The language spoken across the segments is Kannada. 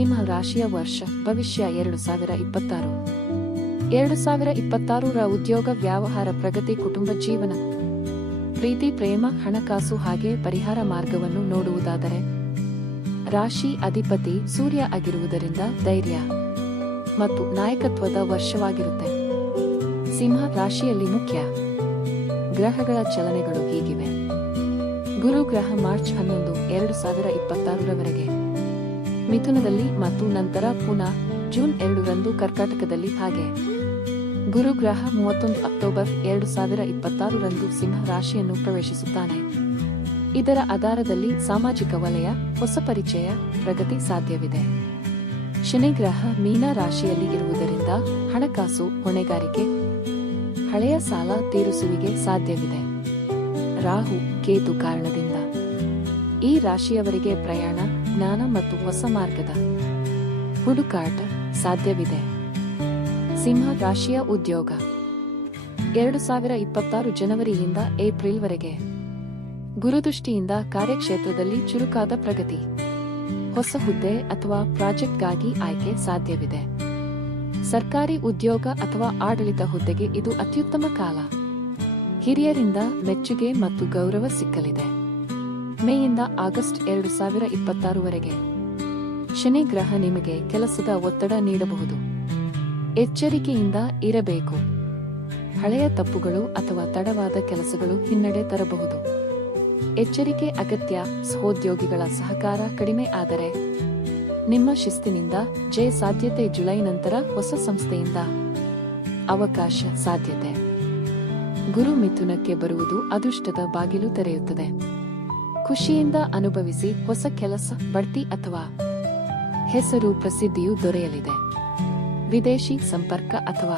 ಸಿಂಹ ರಾಶಿಯ ವರ್ಷ ಭವಿಷ್ಯ 2026. 2026ರ ಉದ್ಯೋಗ, ವ್ಯವಹಾರ, ಪ್ರಗತಿ, ಕುಟುಂಬ ಜೀವನ, ಪ್ರೀತಿ, ಪ್ರೇಮ, ಹಣಕಾಸು ಹಾಗೆ ಪರಿಹಾರ ಮಾರ್ಗವನ್ನು ನೋಡುವುದಾದರೆ ರಾಶಿ ಅಧಿಪತಿ ಸೂರ್ಯ ಆಗಿರುವುದರಿಂದ ಧೈರ್ಯ ಮತ್ತು ನಾಯಕತ್ವದ ವರ್ಷವಾಗಿರುತ್ತೆ. ಸಿಂಹ ರಾಶಿಯಲ್ಲಿ ಮುಖ್ಯ ಗ್ರಹಗಳ ಚಲನೆಗಳು ಹೀಗಿವೆ. ಗುರು ಗ್ರಹ ಮಾರ್ಚ್ 11, 2026ರವರೆಗೆ ಮಿಥುನದಲ್ಲಿ ಮತ್ತು ನಂತರ ಪುನಃ ಜೂನ್ 2ರಂದು ಕರ್ಕಾಟಕದಲ್ಲಿ. ಹಾಗೆ ಗುರು ಗ್ರಹ 31 ಅಕ್ಟೋಬರ್ 2026ರಂದು ಸಿಂಹ ರಾಶಿಯನ್ನು ಪ್ರವೇಶಿಸುತ್ತಾನೆ. ಇದರ ಆಧಾರದಲ್ಲಿ ಸಾಮಾಜಿಕ ವಲಯ, ಹೊಸ ಪರಿಚಯ, ಪ್ರಗತಿ ಸಾಧ್ಯವಿದೆ. ಶನಿ ಗ್ರಹ ಮೀನ ರಾಶಿಯಲ್ಲಿ ಇರುವುದರಿಂದ ಹಣಕಾಸು, ಹೊಣೆಗಾರಿಕೆ, ಹಳೆಯ ಸಾಲ ತೀರಿಸುವಿಕೆ ಸಾಧ್ಯವಿದೆ. ರಾಹು ಕೇತು ಕಾರಣದಿಂದ ಈ ರಾಶಿಯವರಿಗೆ ಪ್ರಯಾಣ, ಜ್ಞಾನ ಮತ್ತು ಹೊಸ ಮಾರ್ಗದ ಹುಡುಕಾಟ ಸಾಧ್ಯವಿದೆ. ಸಿಂಹ ರಾಶಿಯ ಉದ್ಯೋಗ 2026 ಜನವರಿಯಿಂದ ಏಪ್ರಿಲ್ವರೆಗೆ ಗುರುದೃಷ್ಟಿಯಿಂದ ಕಾರ್ಯಕ್ಷೇತ್ರದಲ್ಲಿ ಚುರುಕಾದ ಪ್ರಗತಿ, ಹೊಸ ಹುದ್ದೆ ಅಥವಾ ಪ್ರಾಜೆಕ್ಟ್ಗಾಗಿ ಆಯ್ಕೆ ಸಾಧ್ಯವಿದೆ. ಸರ್ಕಾರಿ ಉದ್ಯೋಗ ಅಥವಾ ಆಡಳಿತ ಹುದ್ದೆಗೆ ಇದು ಅತ್ಯುತ್ತಮ ಕಾಲ. ಹಿರಿಯರಿಂದ ಮೆಚ್ಚುಗೆ ಮತ್ತು ಗೌರವ ಸಿಕ್ಕಲಿದೆ. ಮೇಯಿಂದ ಆಗಸ್ಟ್ 2026ವರೆಗೆ ಶನಿ ಗ್ರಹ ನಿಮಗೆ ಕೆಲಸದ ಒತ್ತಡ ನೀಡಬಹುದು. ಎಚ್ಚರಿಕೆಯಿಂದ ಇರಬೇಕು. ಹಳೆಯ ತಪ್ಪುಗಳು ಅಥವಾ ತಡವಾದ ಕೆಲಸಗಳು ಹಿನ್ನಡೆ ತರಬಹುದು. ಎಚ್ಚರಿಕೆ ಅಗತ್ಯ. ಸಹೋದ್ಯೋಗಿಗಳ ಸಹಕಾರ ಕಡಿಮೆ ಆದರೆ ನಿಮ್ಮ ಶಿಸ್ತಿನಿಂದ ಜಯ ಸಾಧ್ಯತೆ. ಜುಲೈ ನಂತರ ಹೊಸ ಸಂಸ್ಥೆಯಿಂದ ಅವಕಾಶ ಸಾಧ್ಯತೆ. ಗುರು ಮಿಥುನಕ್ಕೆ ಬರುವುದು ಅದೃಷ್ಟದ ಬಾಗಿಲು ತೆರೆಯುತ್ತದೆ. ಖುಷಿಯಿಂದ ಅನುಭವಿಸಿ. ಹೊಸ ಕೆಲಸ, ಬಡ್ತಿ ಅಥವಾ ಹೆಸರು, ಪ್ರಸಿದ್ಧಿಯು ದೊರೆಯಲಿದೆ. ವಿದೇಶಿ ಸಂಪರ್ಕ ಅಥವಾ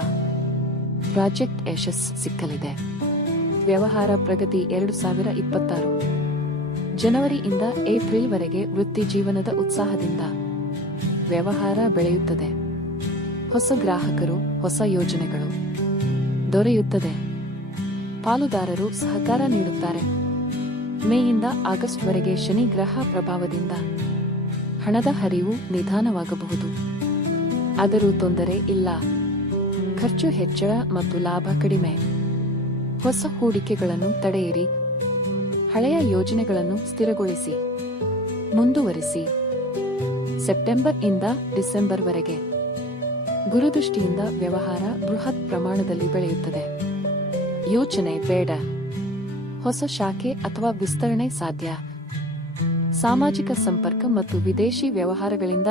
ಪ್ರಾಜೆಕ್ಟ್ ಯಶಸ್ಸು ಸಿಕ್ಕಲಿದೆ. ವ್ಯವಹಾರ ಪ್ರಗತಿ 2026 ಜನವರಿಯಿಂದ ಏಪ್ರಿಲ್ವರೆಗೆ ವೃತ್ತಿ ಜೀವನದ ಉತ್ಸಾಹದಿಂದ ವ್ಯವಹಾರ ಬೆಳೆಯುತ್ತದೆ. ಹೊಸ ಗ್ರಾಹಕರು, ಹೊಸ ಯೋಜನೆಗಳು ದೊರೆಯುತ್ತದೆ. ಪಾಲುದಾರರು ಸಹಕಾರ ನೀಡುತ್ತಾರೆ. ಮೇಯಿಂದ ಆಗಸ್ಟ್ ವರೆಗೆ ಶನಿ ಗ್ರಹ ಪ್ರಭಾವದಿಂದ ಹಣದ ಹರಿವು ನಿಧಾನವಾಗಬಹುದು. ಆದರೂ ತೊಂದರೆ ಇಲ್ಲ. ಖರ್ಚು ಹೆಚ್ಚಳ ಮತ್ತು ಲಾಭ ಕಡಿಮೆ. ಹೊಸ ಹೂಡಿಕೆಗಳನ್ನು ತಡೆಯಿರಿ. ಹಳೆಯ ಯೋಜನೆಗಳನ್ನು ಸ್ಥಿರಗೊಳಿಸಿ. ಮುಂದುವರಿಸಿ. ಸೆಪ್ಟೆಂಬರ್ ಇಂದ ಡಿಸೆಂಬರ್ ವರೆಗೆ ಗುರುದೃಷ್ಟಿಯಿಂದ ವ್ಯವಹಾರ ಬೃಹತ್ ಪ್ರಮಾಣದಲ್ಲಿ ಬೆಳೆಯುತ್ತದೆ. ಯೋಚನೆ ಬೇಡ. ಹೊಸ ಶಾಖೆ ಅಥವಾ ವಿಸ್ತರಣೆ ಸಾಧ್ಯ. ಸಾಮಾಜಿಕ ಸಂಪರ್ಕ ಮತ್ತು ವಿದೇಶಿ ವ್ಯವಹಾರಗಳಿಂದ